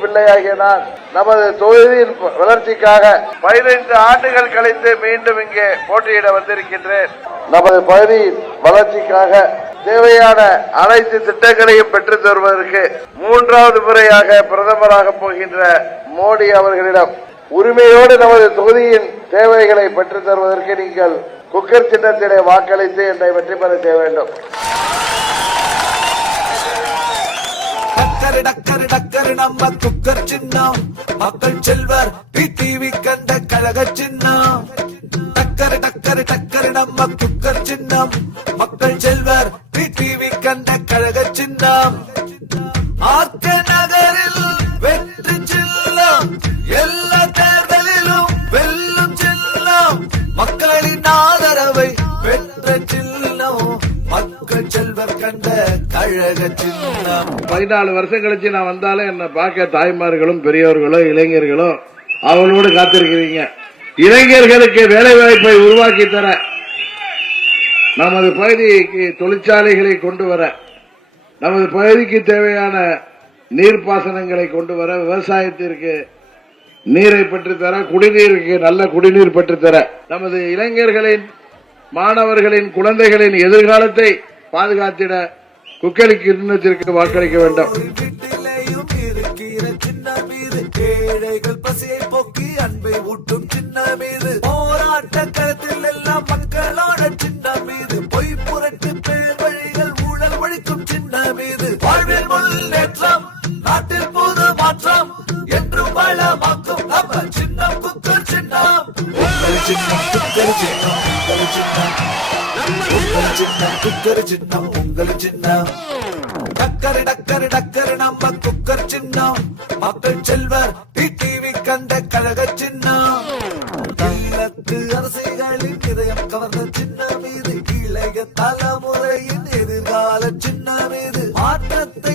பிள்ளையாகிய நான் நமது தொகுதியின் வளர்ச்சிக்காக பதினைந்து ஆண்டுகள் கழித்து மீண்டும் இங்கே போட்டியிட வந்திருக்கின்றேன். நமது பகுதியின் வளர்ச்சிக்காக தேவையான அனைத்து திட்டங்களையும் பெற்றுத் தருவதற்கு மூன்றாவது முறையாக பிரதமராக போகின்ற மோடி அவர்களிடம் உரிமையோடு நமது தொகுதியின் தேவைகளை பெற்றுத் தருவதற்கு நீங்கள் குக்கர் சின்னத்திலே வாக்களித்து என்னை வெற்றி பெற செய்ய வேண்டும். டக்கரு டக்கரு டக்கரு நம்ம குக்கர் சின்னம். மக்கள் செல்வர் டிவி கண்ட கழக சின்னம். டக்கரு டக்கரு டக்கரு நம்ம குக்கர் சின்னம். மக்கள் செல்வர் டிவி கண்ட செல்வர் பதினாலு வருஷம் கழிச்சு நான் வந்தாலும் என்னை பார்க்க தாய்மார்களும் பெரியவர்களோ இளைஞர்களும் அவங்களோடு காத்திருக்கிறீங்க. இளைஞர்களுக்கு வேலை வாய்ப்பை உருவாக்கி தர நமது பகுதிக்கு தொழிற்சாலைகளை கொண்டு வர நமது பகுதிக்கு தேவையான நீர்ப்பாசனங்களை கொண்டு வர விவசாயத்திற்கு நீரை பெற்றுத்தர குடிநீருக்கு நல்ல குடிநீர் பெற்றுத்தர நமது இளைஞர்களின் மாணவர்களின் குழந்தைகளின் எதிர்காலத்தை பாதுகாத்திட குக்கலிக்கு இன்னத்திற்கு வாக்களிக்க வேண்டும். ஏழைகள் பசியை போக்கி அன்பை ஊட்டும் சின்ன மீது போராட்ட களத்தில் எல்லாம் மக்களோட சின்ன மீது பொய் புரட்டு பேர் வழிகள் ஊழல் ஒழிக்கும் சின்ன மீது வாழ்வில் முன்னேற்றம் நாட்டில் புது மாற்றம். என்றும் வளமாக்கும் நம்ம சின்னம் குக்கர் சின்னம். சின்னம் சின்ன குக்கர் சின்னம் உங்கள் சின்னம் டக்கரு டக்கரு டக்கரு நம்ம குக்கர் சின்னம். மக்கள் செல்வர் டிடிவி கண்ட கழக சின்னம். ஈழத்து அரசிகளின் இதயம் கவர்ந்த சின்னம் இது இளைய தலைமுறையின் எதிர்கால சின்னம் இது ஆட்டத்தை